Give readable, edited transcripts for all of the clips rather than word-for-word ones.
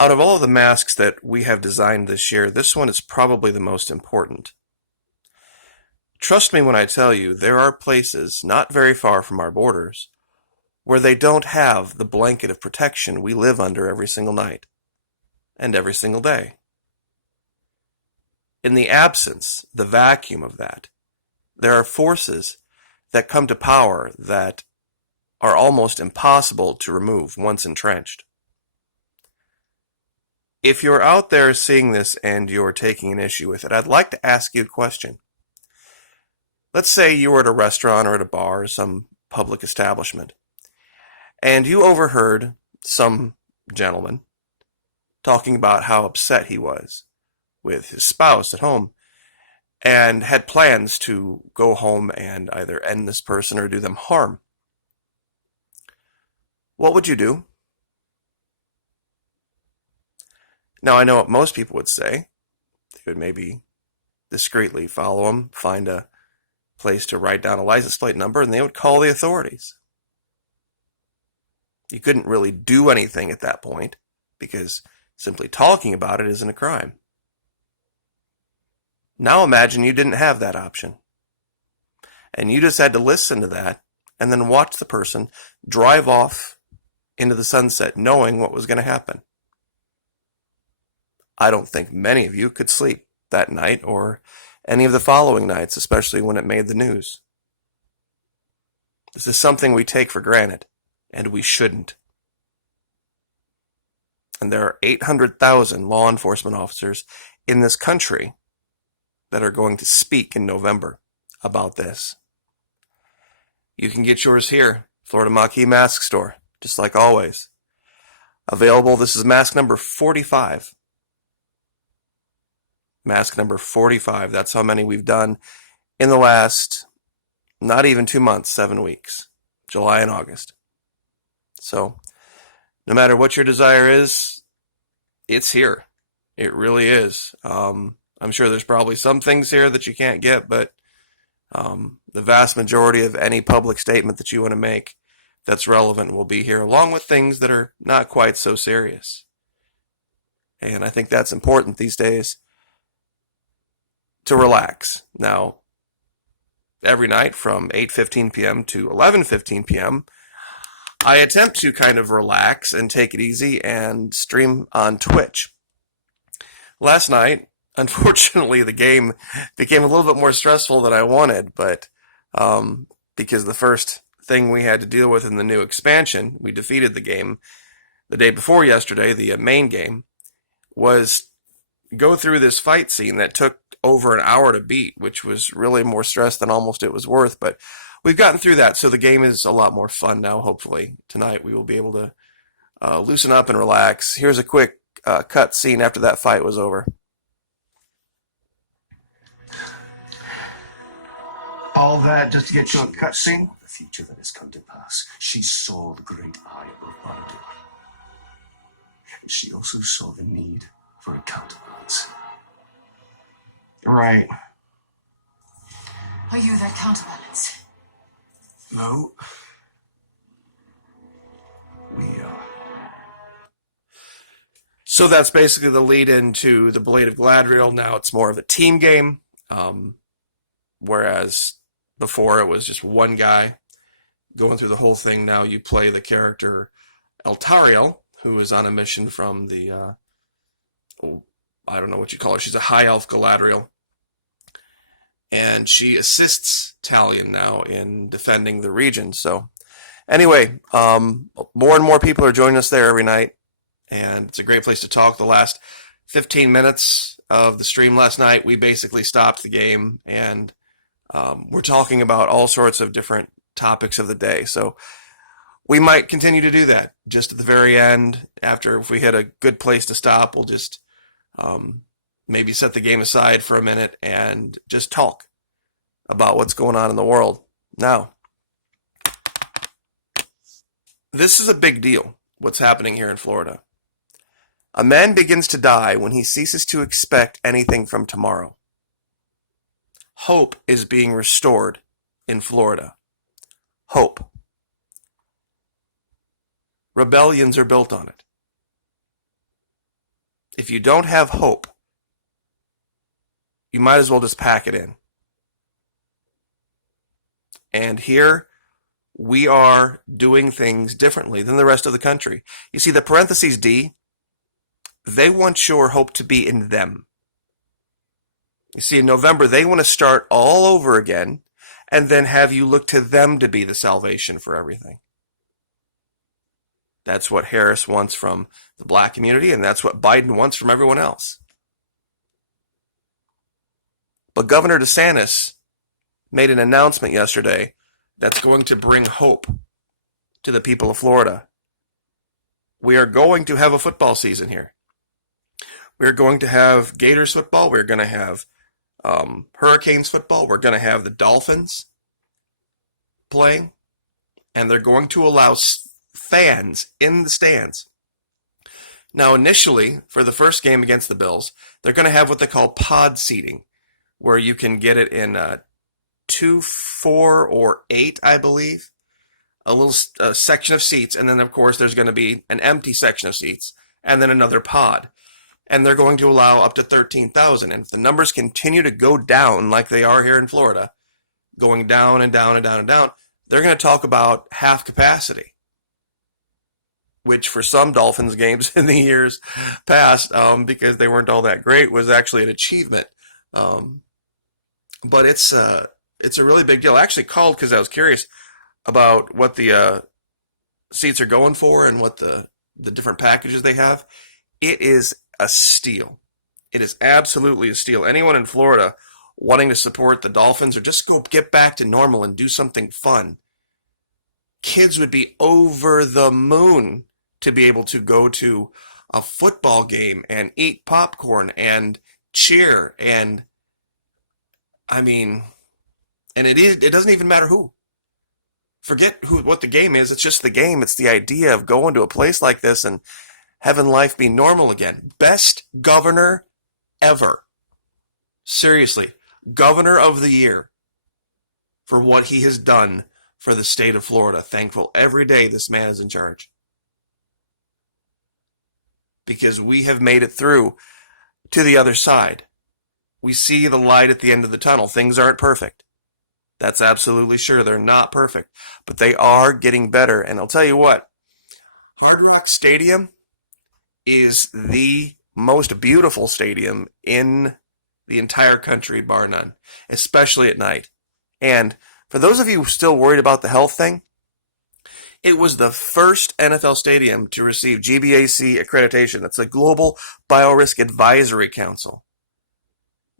Out of all of the masks that we have designed this year, this one is probably the most important. Trust me when I tell you, there are places not very far from our borders where they don't have the blanket of protection we live under every single night and every single day. In the absence, the vacuum of that, there are forces that come to power that are almost impossible to remove once entrenched. If you're out there seeing this and you're taking an issue with it, I'd like to ask you a question. Let's say you were at a restaurant or at a bar or some public establishment, and you overheard some gentleman talking about how upset he was with his spouse at home and had plans to go home and either end this person or do them harm. What would you do? Now, I know what most people would say. They would maybe discreetly follow him, find a place to write down a license plate number, and they would call the authorities. You couldn't really do anything at that point because simply talking about it isn't a crime. Now imagine you didn't have that option, and you just had to listen to that and then watch the person drive off into the sunset knowing what was going to happen. I don't think many of you could sleep that night or any of the following nights, especially when it made the news. This is something we take for granted, and we shouldn't. And there are 800,000 law enforcement officers in this country that are going to speak in November about this. You can get yours here, Florida Maquis Mask Store, just like always. Available, this is mask number 45. Mask number 45, that's how many we've done in the last, not even 2 months, 7 weeks, July and August. So, no matter what your desire is, it's here. It really is. I'm sure there's probably some things here that you can't get, but the vast majority of any public statement that you want to make that's relevant will be here, along with things that are not quite so serious. And I think that's important these days, to relax. Now, every night from 8:15 p.m. to 11:15 p.m., I attempt to kind of relax and take it easy and stream on Twitch. Last night, unfortunately, the game became a little bit more stressful than I wanted, but because the first thing we had to deal with in the new expansion, we defeated the game the day before yesterday, the main game, was go through this fight scene that took over an hour to beat, which was really more stress than almost it was worth, but we've gotten through that, so the game is a lot more fun now. Hopefully tonight we will be able to loosen up and relax. Here's a quick cut scene after that fight was over. All that just to get you a cut scene? The future that has come to pass. She saw the great eye of Bardur. And she also saw the need for a counterbalance. Right. Are you that counterbalance? No. We are. So that's basically the lead into the Blade of Gladriel. Now it's more of a team game, whereas before it was just one guy going through the whole thing. Now you play the character Eltariel, who is on a mission from the, I don't know what you call her. She's a high elf Galadriel. And she assists Talion now in defending the region. So anyway, more and more people are joining us there every night. And it's a great place to talk. The last 15 minutes of the stream last night, we basically stopped the game. And we're talking about all sorts of different topics of the day. So we might continue to do that. Just at the very end, after if we hit a good place to stop, we'll just maybe set the game aside for a minute and just talk about what's going on in the world. Now, this is a big deal, what's happening here in Florida. A man begins to die when he ceases to expect anything from tomorrow. Hope is being restored in Florida. Hope. – Rebellions are built on it. If you don't have hope, you might as well just pack it in. And here we are doing things differently than the rest of the country. You see, the parentheses D, they want your hope to be in them. You see, in November, they want to start all over again and then have you look to them to be the salvation for everything. That's what Harris wants from the black community, and that's what Biden wants from everyone else. But Governor DeSantis made an announcement yesterday that's going to bring hope to the people of Florida. We are going to have a football season here. We're going to have Gators football. We're going to have Hurricanes football. We're going to have the Dolphins playing. And they're going to allow fans in the stands. Now, initially, for the first game against the Bills, they're going to have what they call pod seating, where you can get it in 2, 4, or 8, I believe. A little section of seats, and then, of course, there's going to be an empty section of seats, and then another pod. And they're going to allow up to 13,000. And if the numbers continue to go down like they are here in Florida, going down and down and down and down, they're going to talk about half capacity, which for some Dolphins games in the years past, because they weren't all that great, was actually an achievement. But it's a really big deal. I actually called because I was curious about what the seats are going for and what the different packages they have. It is a steal. It is absolutely a steal. Anyone in Florida wanting to support the Dolphins or just go get back to normal and do something fun, kids would be over the moon to be able to go to a football game and eat popcorn and cheer. And I mean, and it doesn't even matter who. Forget what the game is. It's just the game. It's the idea of going to a place like this and having life be normal again. Best governor ever. Seriously, governor of the year for what he has done for the state of Florida. Thankful every day this man is in charge. Because we have made it through to the other side. We see the light at the end of the tunnel. Things aren't perfect. That's absolutely sure. They're not perfect. But they are getting better. And I'll tell you what, Hard Rock Stadium is the most beautiful stadium in the entire country, bar none, especially at night. And for those of you still worried about the health thing, it was the first NFL stadium to receive GBAC accreditation. That's the Global Biorisk Advisory Council.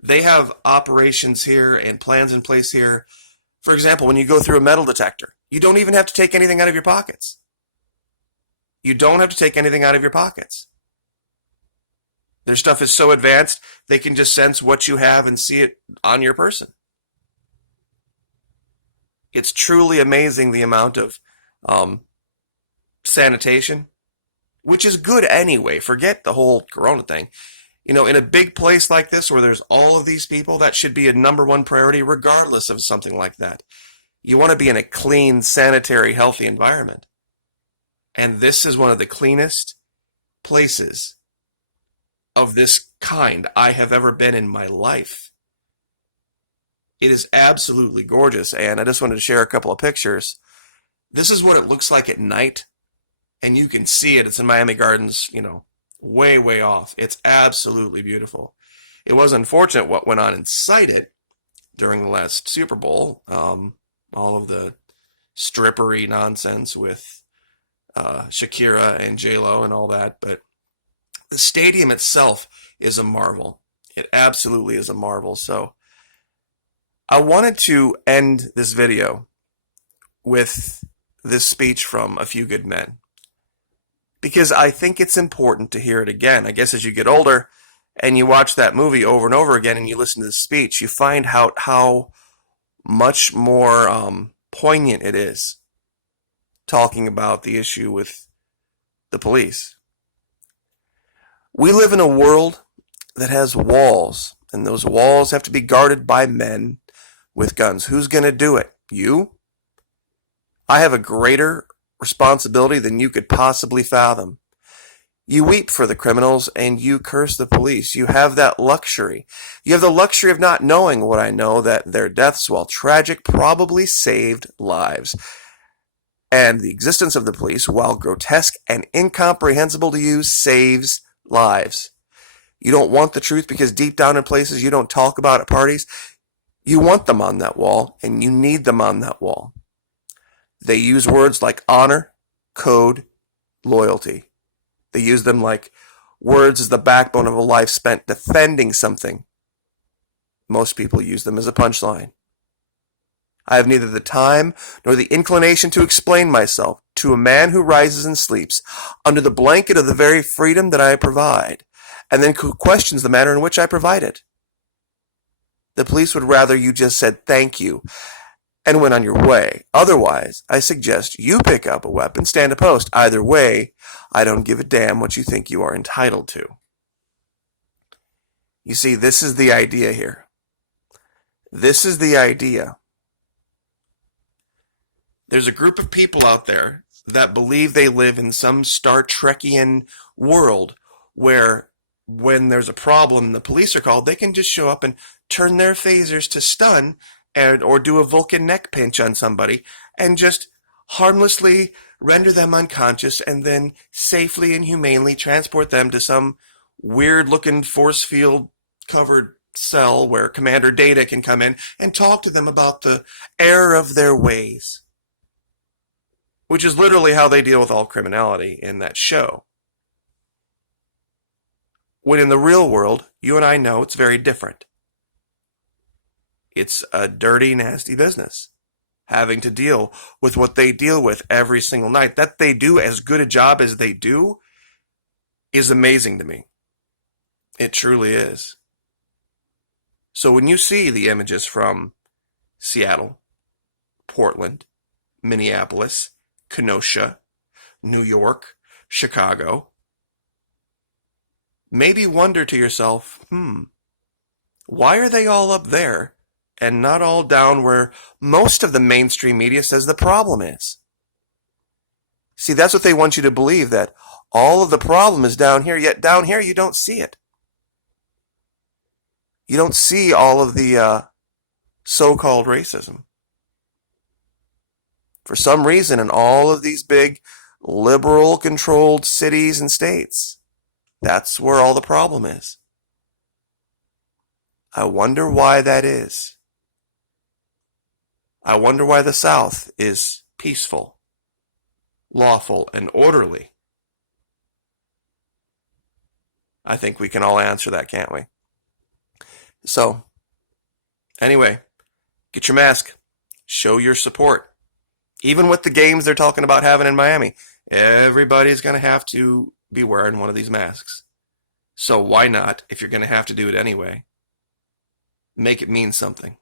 They have operations here and plans in place here. For example, when you go through a metal detector, you don't even have to take anything out of your pockets. You don't have to take anything out of your pockets. Their stuff is so advanced, they can just sense what you have and see it on your person. It's truly amazing the amount of sanitation, which is good anyway. Forget the whole corona thing. You know, in a big place like this where there's all of these people, that should be a number one priority regardless of something like that. You want to be in a clean, sanitary, healthy environment. And this is one of the cleanest places of this kind I have ever been in my life. It is absolutely gorgeous, and I just wanted to share a couple of pictures. This is what it looks like at night, and you can see it. It's in Miami Gardens, you know, way, way off. It's absolutely beautiful. It was unfortunate what went on inside it during the last Super Bowl. All of the strippery nonsense with Shakira and J-Lo and all that, but the stadium itself is a marvel. It absolutely is a marvel. So I wanted to end this video with this speech from A Few Good Men, because I think it's important to hear it again. I guess as you get older and you watch that movie over and over again and you listen to the speech, you find out how much more poignant it is talking about the issue with the police. We live in a world that has walls, and those walls have to be guarded by men with guns. Who's going to do it? You? I have a greater responsibility than you could possibly fathom. You weep for the criminals and you curse the police. You have that luxury. You have the luxury of not knowing what I know, that their deaths, while tragic, probably saved lives. And the existence of the police, while grotesque and incomprehensible to you, saves lives. You don't want the truth because deep down in places you don't talk about at parties, you want them on that wall, and you need them on that wall. They use words like honor, code, loyalty. They use them like words as the backbone of a life spent defending something. Most people use them as a punchline. I have neither the time nor the inclination to explain myself to a man who rises and sleeps under the blanket of the very freedom that I provide, and then questions the manner in which I provide it. The police would rather you just said thank you and went on your way. Otherwise, I suggest you pick up a weapon, stand a post. Either way, I don't give a damn what you think you are entitled to. You see, this is the idea here. This is the idea. There's a group of people out there that believe they live in some Star Trekian world where when there's a problem, the police are called, they can just show up and turn their phasers to stun or do a Vulcan neck pinch on somebody and just harmlessly render them unconscious and then safely and humanely transport them to some weird-looking force field-covered cell where Commander Data can come in and talk to them about the error of their ways, which is literally how they deal with all criminality in that show. When in the real world, you and I know it's very different. It's a dirty, nasty business, having to deal with what they deal with every single night. That they do as good a job as they do is amazing to me. It truly is. So when you see the images from Seattle, Portland, Minneapolis, Kenosha, New York, Chicago, maybe wonder to yourself, why are they all up there and not all down where most of the mainstream media says the problem is? See, that's what they want you to believe, that all of the problem is down here, yet down here you don't see it. You don't see all of the so-called racism. For some reason, in all of these big liberal-controlled cities and states, that's where all the problem is. I wonder why that is. I wonder why the South is peaceful, lawful, and orderly. I think we can all answer that, can't we? So, anyway, get your mask. Show your support. Even with the games they're talking about having in Miami, everybody's going to have to be wearing one of these masks. So why not, if you're going to have to do it anyway, make it mean something?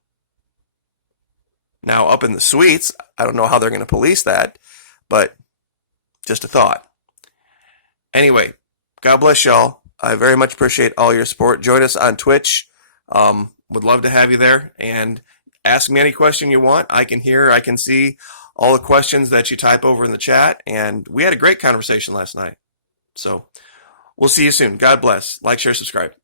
Now, up in the suites, I don't know how they're going to police that, but just a thought. Anyway, God bless y'all. I very much appreciate all your support. Join us on Twitch. Would love to have you there, and ask me any question you want. I can hear, I can see all the questions that you type over in the chat, and we had a great conversation last night. So we'll see you soon. God bless. Like, share, subscribe.